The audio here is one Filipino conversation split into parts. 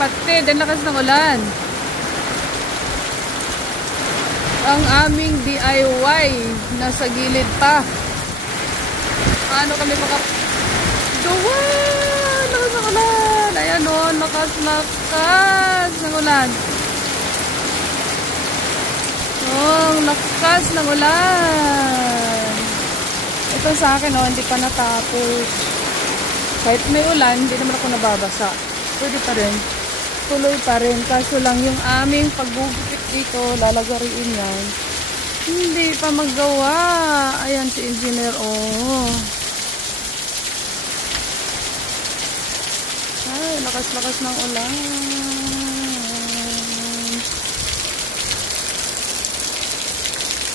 kapatid, ang lakas ng ulan. Ang aming DIY nasa gilid pa. Paano kami makagawa? Lakas ng ulan. Ayan o, lakas ng ulan. Oh, lakas ng ulan. Ito sa akin oh, hindi pa natapos. Kahit may ulan, hindi naman ako nababasa. Pwede pa rin. Tuloy pa rin. Kaso lang yung aming paggugupit dito, lalagariin yan. Hindi pa magawa. Ayan si engineer oh. Ay, lakas-lakas ng ulan.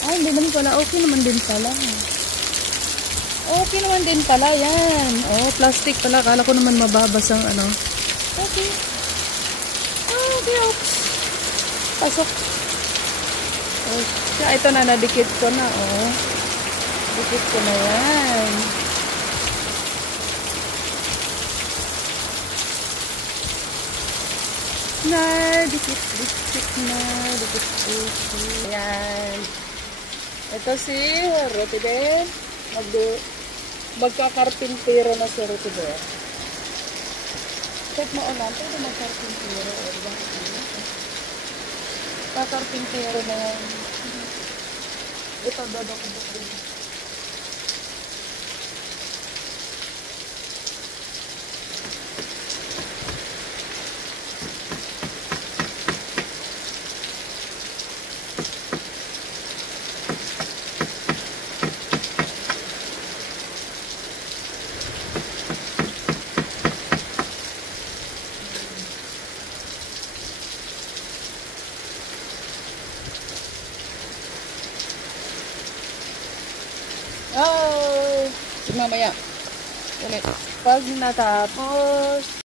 Ay, hindi naman pala. Okay naman din pala. Okay naman din pala. Yan. Oh, plastic pala. Akala ko naman mababasang ano. Okay. Okay, oops. Pasok. Oh, ito na. Nadikit ko na. Oh. Dikit ko na yan. Dikit na. Ayan. Ito si Rotibel. Magkakarpintero na si Rotibel. Kahit maulan, pwede magkarpintero. Kakarpintero na yan. Ito, dodo ko dito. Oh, mamaya ulit pag natapos